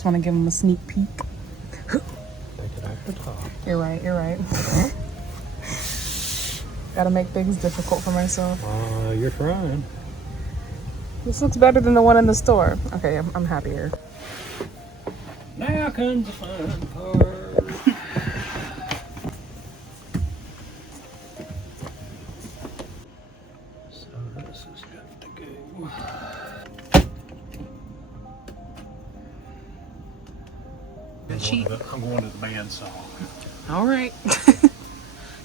Just want to give them a sneak peek. Take it off the top. You're right, you're right. Gotta make things difficult for myself. You're trying. This looks better than the one in the store. Okay, I'm happier. Now comes the fun part. So this is good to go. I'm going to the bandsaw. All right.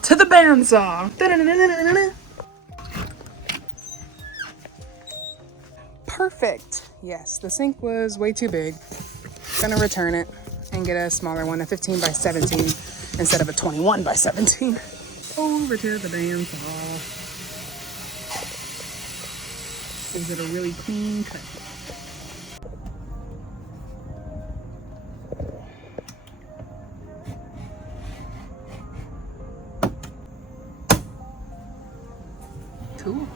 To the bandsaw. Perfect. Yes, the sink was way too big. Gonna return it and get a smaller one, a 15 by 17 instead of a 21 by 17. Over to the bandsaw. Gives it a really clean cut. Cool.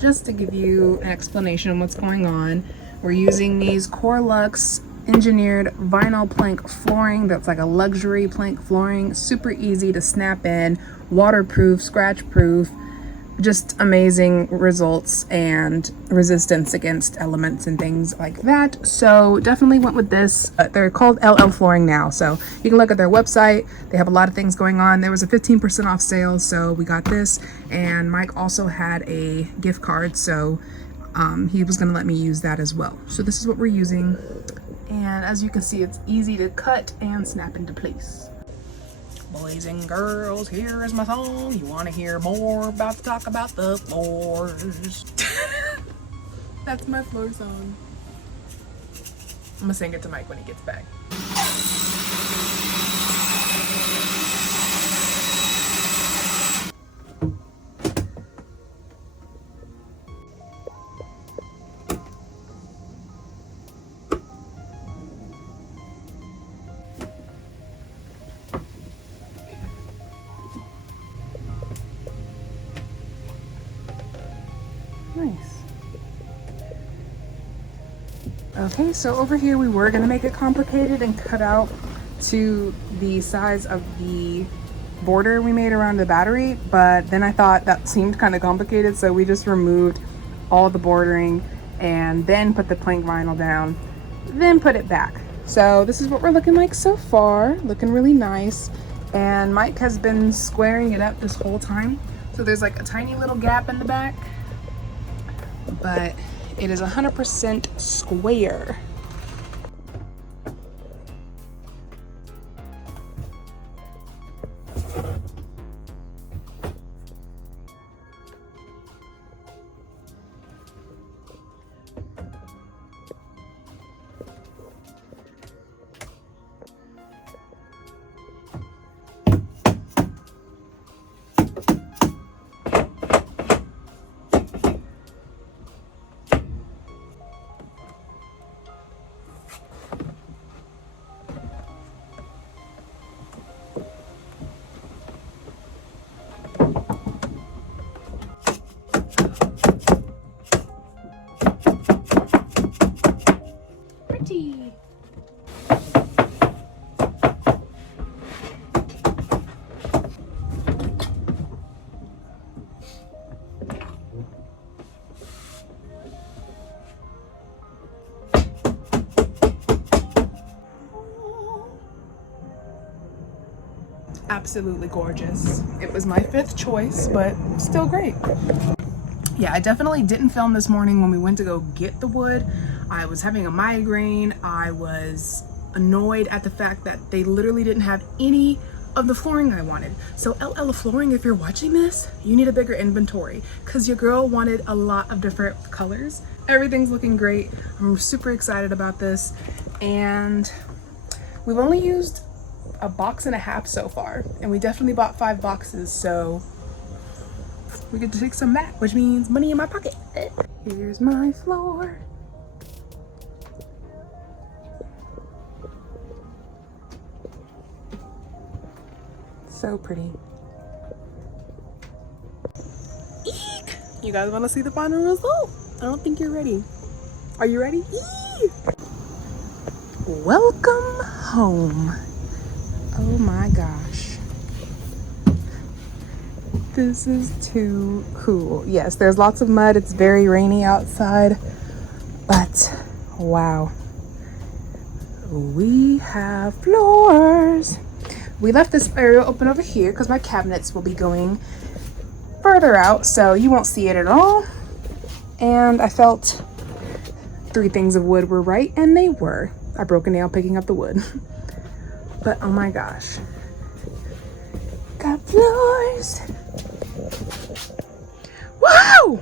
Just to give you an explanation of what's going on, we're using these Corelux engineered vinyl plank flooring that's like a luxury plank flooring, super easy to snap in, waterproof, scratch proof, just amazing results and resistance against elements and things like that. So definitely went with this. They're called LL Flooring now, so you can look at their website. They have a lot of things going on. There was a 15% off sale, so we got this, and Mike also had a gift card, so he was going to let me use that as well. So this is what we're using, and as you can see, it's easy to cut and snap into place. Boys and girls, here is my song. You want to hear more about to talk about the floors. That's my floor song. I'm gonna sing it to Mike when he gets back. Nice. Okay, so over here we were gonna make it complicated and cut out to the size of the border we made around the battery, but then I thought that seemed kind of complicated, so we just removed all the bordering and then put the plank vinyl down, then put it back. So this is what we're looking like so far, looking really nice. And Mike has been squaring it up this whole time. So there's like a tiny little gap in the back, but it is 100% square. Absolutely gorgeous. It was my 5th choice, but still great. Yeah, I definitely didn't film this morning when we went to go get the wood. I was having a migraine. I was annoyed at the fact that they literally didn't have any of the flooring I wanted. So LL Flooring, if you're watching this, you need a bigger inventory because your girl wanted a lot of different colors. Everything's looking great. I'm super excited about this. And we've only used a box and a half so far, and we definitely bought 5 boxes, so we get to take some back, which means money in my pocket. Here's my floor. So pretty. Eek! You guys want to see the final result? I don't think you're ready. Are you ready? Eek! Welcome home. Oh my gosh. This is too cool. Yes, there's lots of mud. It's very rainy outside, but wow. We have floors. We left this area open over here because my cabinets will be going further out, so you won't see it at all. And I felt 3 things of wood were right, and they were. I broke a nail picking up the wood. But oh my gosh. Got floors. Wow!